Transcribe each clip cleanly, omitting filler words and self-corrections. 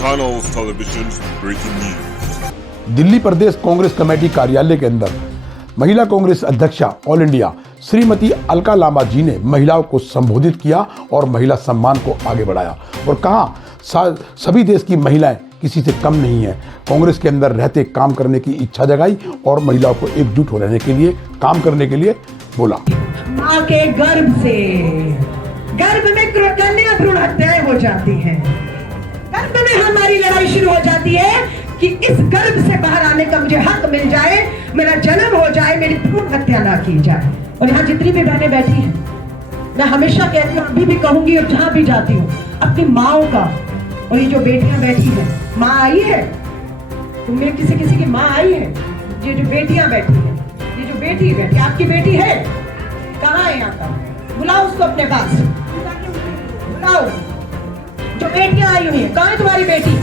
Channels Television's breaking news. Delhi Pradesh Congress committee कार्यालय के अंदर महिला कांग्रेस अध्यक्षा ऑल इंडिया श्रीमती अलका लांबा जी ने महिलाओं को संबोधित किया और महिला सम्मान को आगे बढ़ाया और कहा सभी देश की महिलाएं किसी से कम नहीं है। कांग्रेस के अंदर रहते काम करने की इच्छा जगाई और महिलाओं को एकजुट होने के लिए काम करने के लिए बोला। माँ के गर्भ में कन्या भ्रूण हत्याएं हो जाती हैं। गर्भ में हमारी लड़ाई शुरू हो जाती है कि इस गर्भ से बाहर आने का मुझे हक मिल जाए, मेरा जन्म हो जाए, मेरी भ्रूण हत्या ना की जाए। और यहाँ जितनी भी बहनें बैठी हैं, मैं हमेशा कहती हूँ, अभी भी कहूंगी और जहां भी जाती हूँ, अपनी माओ का, और ये जो बेटियां बैठी हैं, माँ आई है, तुमने किसी की माँ आई है, ये जो बेटियां बैठी हैं, ये जो बेटी बैठी, आपकी बेटी है, कहाँ है यहाँ का? बुलाओ उसको अपने पास, बुलाओ। जो बेटियां आई हुई है, कहाँ है तुम्हारी बेटी?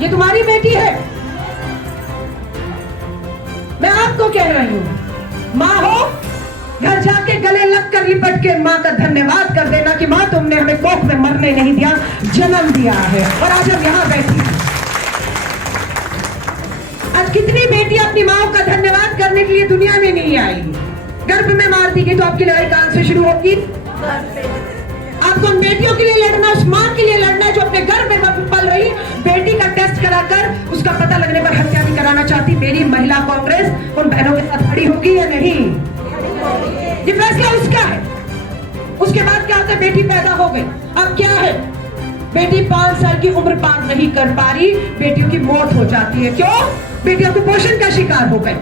ये तुम्हारी बेटी है। मैं आपको कह रही हूँ, माँ हो, घर जाके गले लग कर लिपट के माँ का धन्यवाद कर देना कि माँ तुमने हमें कोख में मरने नहीं दिया, जन्म दिया है। और आज हम यहाँ बैठी हैं। आज कितनी बेटियां अपनी माँ का धन्यवाद करने के लिए दुनिया में नहीं आई। गर्भ में मार दी गई तो आपकी लड़ाई कहां से शुरू होगी? आपको उन बेटियों के लिए लड़ना, उस माँ के लिए लड़ना जो अपने गर्भ में पल रही बेटी का टेस्ट कराकर उसका पता लगने पर हत्या भी कराना चाहती। मेरी महिला कांग्रेस उन बहनों के साथ खड़ी होगी या नहीं? ये फैसला उसका है। उसके बाद क्या होता है? बेटी पैदा हो गई, अब क्या है? बेटी 5 साल की उम्र पार नहीं कर पा रही, बेटियों की मौत हो जाती है। क्यों? बेटियों को पोषण का शिकार हो गई,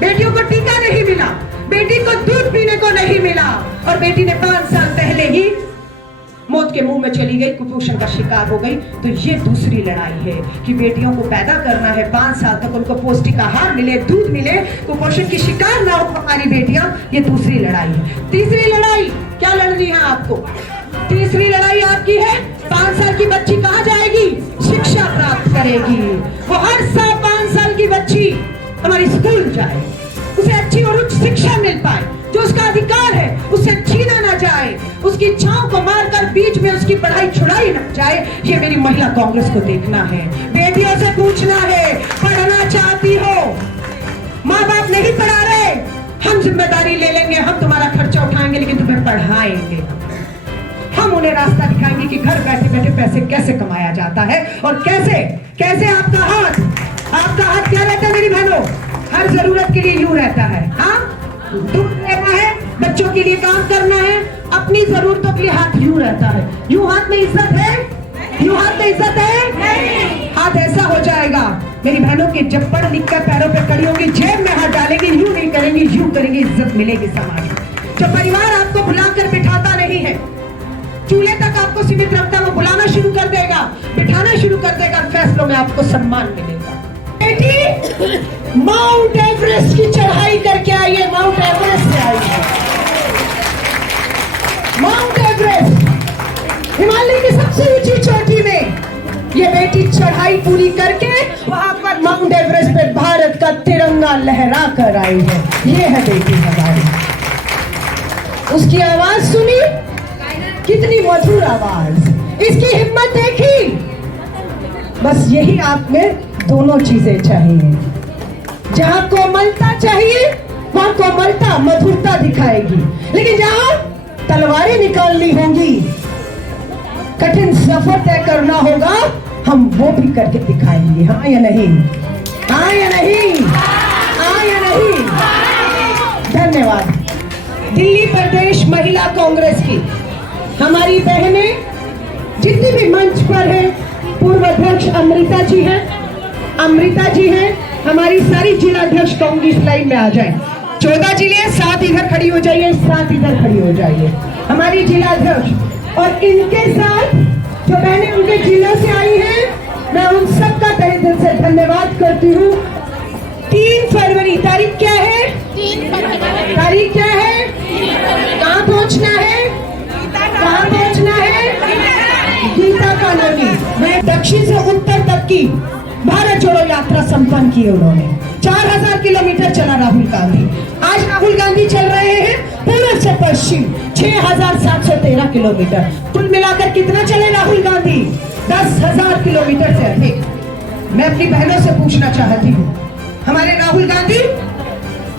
बेटियों को टीका नहीं मिला, बेटी को दूध पीने को नहीं मिला और बेटी ने 5 साल पहले ही मौत के मुंह में चली गई, कुपोषण का शिकार हो गई। तो ये दूसरी लड़ाई है कि बेटियों को पैदा करना है, 5 साल तक उनको पौष्टिक आहार मिले, दूध मिले, कुपोषण की शिकार ना हो हमारी बेटियां। ये दूसरी लड़ाई है। तीसरी लड़ाई क्या लड़नी है आपको? तीसरी लड़ाई आपकी है, 5 साल की बच्ची कहाँ जाएगी? शिक्षा प्राप्त करेगी। वो हर साल 5 साल की बच्ची हमारी स्कूल जाए, उसे अच्छी और उच्च शिक्षा मिल पाए, जो उसका अधिकार है उसे छीना ना जाए, उसकी इच्छाओं को मारकर बीच में उसकी पढ़ाई छुड़ाई ना जाए। ये मेरी महिला कांग्रेस को देखना है। बेटियों से पूछना है, पढ़ना चाहती हो? माँ बाप नहीं पढ़ा रहे, हम जिम्मेदारी ले लेंगे, हम तुम्हारा खर्चा उठाएंगे, लेकिन तुम्हें पढ़ाएंगे। हम उन्हें रास्ता दिखाएंगे कि घर बैठे बैठे पैसे कैसे कमाया जाता है और कैसे आपका हाथ क्या रहता है मेरी बहनों? हर जरूरत के लिए यूं रहता है। हाँ, दूध लेना है, बच्चों के लिए काम करना है, अपनी जरूरतों के लिए हाथ यूं रहता है। यूं हाथ में इज्जत है? यूं हाथ में इज्जत है? नहीं। हाथ ऐसा हो जाएगा मेरी बहनों की, जब पढ़ लिख कर पैरों पे खड़ी होगी, जेब में हाथ डालेंगी, यूं नहीं करेंगी, यूं करेंगी, इज्जत मिलेगी समाज में। जब परिवार आपको बुलाकर बिठाता नहीं है, चूल्हे तक आपको सीमित रखता है, वो बुलाना शुरू कर देगा, बिठाना शुरू कर देगा, फैसलों में आपको सम्मान मिलेगा। बेटी माउंट एवरेस्ट की चढ़ाई करके आई है, माउंट एवरेस्ट से आई है। माउंट एवरेस्ट हिमालय की सबसे ऊंची चोटी में ये बेटी चढ़ाई पूरी करके वहां पर माउंट एवरेस्ट पे भारत का तिरंगा लहरा कर आई है। ये है बेटी हमारी। उसकी आवाज सुनी, कितनी मधुर आवाज, इसकी हिम्मत देखी। बस यही आप में दोनों चीजें चाहिए। जहां कोमलता चाहिए वहां कोमलता, मधुरता दिखाएगी, लेकिन जहां तलवारें निकालनी होंगी, कठिन सफर तय करना होगा, हम वो भी करके दिखाएंगे। हाँ या नहीं? हाँ या नहीं? हाँ या नहीं? धन्यवाद। दिल्ली प्रदेश महिला कांग्रेस की हमारी बहनें जितनी भी मंच पर है, पूर्व अध्यक्ष अमृता जी हैं, हमारी सारी जिला अध्यक्ष कांग्रेस लाइन में आ जाएं। 14 जिले, 7 इधर खड़ी हो जाइए, 7 इधर खड़ी हो जाइए, हमारी जिला अध्यक्ष। और इनके साथ जो बहनें उनके जिलों से आई हैं, मैं उन सबका तहे दिल से धन्यवाद करती हूँ। 3 फरवरी तारीख क्या है? तारीख क्या है? कहाँ पहुँचना है? कहाँ पहुँचना है? गीता कॉलोनी में दक्षिण से उत्तर तक की भारत जोड़ो यात्रा संपन्न की उन्होंने। 4000 किलोमीटर चला राहुल गांधी। आज राहुल गांधी चल रहे हैं पूरब से पश्चिम 6,713 किलोमीटर। कुल मिलाकर कितना चले राहुल गांधी? 10,000 किलोमीटर से अधिक। मैं अपनी बहनों से पूछना चाहती हूँ, हमारे राहुल गांधी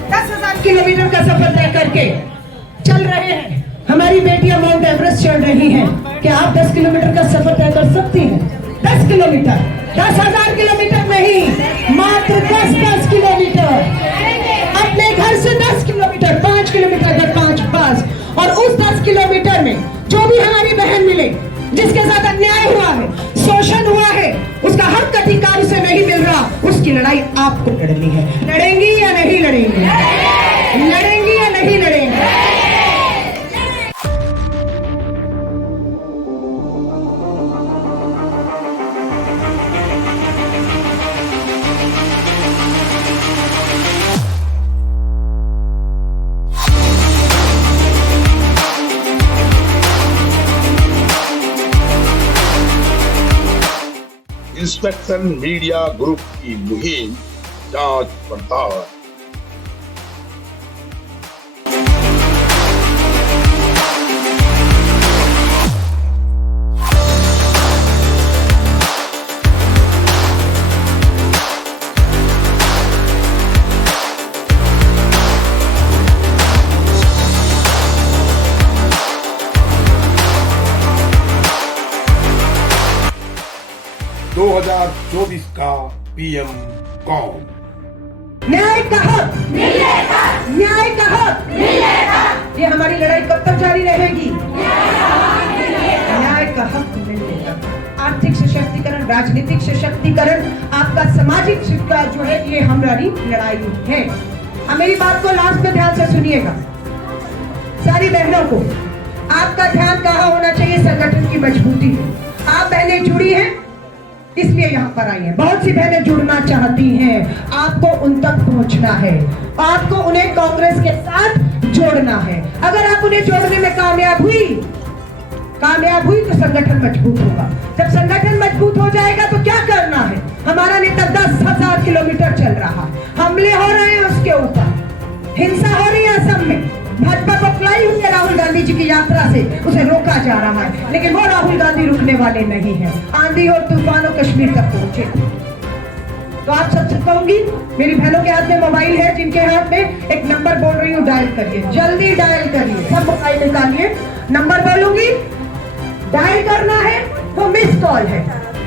10,000 किलोमीटर का सफर तय करके चल रहे हैं। हमारी बेटियां माउंट एवरेस्ट चढ़ रही हैं। क्या आप 10 किलोमीटर का सफर तय कर सकती हैं? 10 किलोमीटर, 10,000 किलोमीटर नहीं, मात्र 10 किलोमीटर। अपने घर से 10 किलोमीटर, 5 किलोमीटर अगर 5 और उस 10 किलोमीटर में जो भी हमारी बहन मिले, जिसके साथ अन्याय हुआ है, शोषण हुआ है, उसका हक अधिकार उसे नहीं मिल रहा, उसकी लड़ाई आपको लड़नी है। लड़ेंगी या नहीं लड़ेंगी? लड़ेंगी या नहीं लड़ेंगी? इंस्पेक्शन मीडिया ग्रुप की मुहिम जांच पड़ताल। का पीएम कौन? न्याय का हक मिलेगा, न्याय का हक मिलेगा। ये हमारी लड़ाई कब तक जारी रहेगी? न्याय का हक मिलेगा। आर्थिक सशक्तिकरण, राजनीतिक सशक्तिकरण, आपका सामाजिक शिक्षा जो है, ये हमारी लड़ाई है। अब मेरी बात को लास्ट में ध्यान से सुनिएगा। सारी बहनों को आपका ध्यान कहाँ होना चाहिए? संगठन की मजबूती में। आप बहनें जुड़ी हैं इसलिए यहाँ पर आई हैं। बहुत सी बहनें जुड़ना चाहती हैं, आपको उन तक पहुंचना है, आपको उन्हें कांग्रेस के साथ जोड़ना है। अगर आप उन्हें जोड़ने में कामयाब हुई तो संगठन मजबूत होगा। जब संगठन मजबूत हो जाएगा तो क्या करना है? हमारा नेता 10,000 किलोमीटर चल रहा, हमले हो रहे हैं उसके ऊपर, हिंसा हो रही है असम में, भाजपा को पलाई हुई है राहुल गांधी जी की यात्रा से, उसे रोका जा रहा है, लेकिन वो राहुल गांधी रुकने वाले नहीं हैं। आंधी और तूफानों कश्मीर तक पहुंचे। तो आप सबसे कहूंगी, मेरी बहनों के हाथ में मोबाइल है, जिनके हाथ में एक नंबर बोल रही हूँ, डायल करिए, जल्दी डायल करिए, सब मोबाइल निकालिए। नंबर बोलूंगी, डायल करना है, वो मिस कॉल है।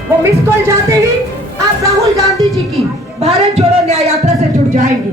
वो मिस कॉल जाते ही आप राहुल गांधी जी की भारत जोड़ो न्याय यात्रा से जुड़ जाएंगे।